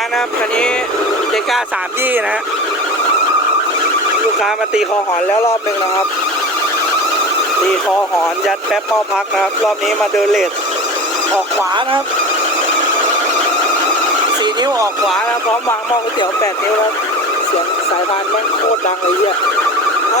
านะครับคันนี้เจก้าสามยี่นะฮะลูกค้ามาตีคอหอนแล้วรอบหนึ่งนะครับ ตีคอหอนยัดแป๊บหม้อพักนะครับ รอบนี้มาเดินเลทออกขวานะครับสี่นิ้วออกขวานะพร้อมวางหม้อก๋วยเตี๋ยวแปดนิ้วแล้วเสียงสายพานแม่งโคตรดังเลยเฮียเอา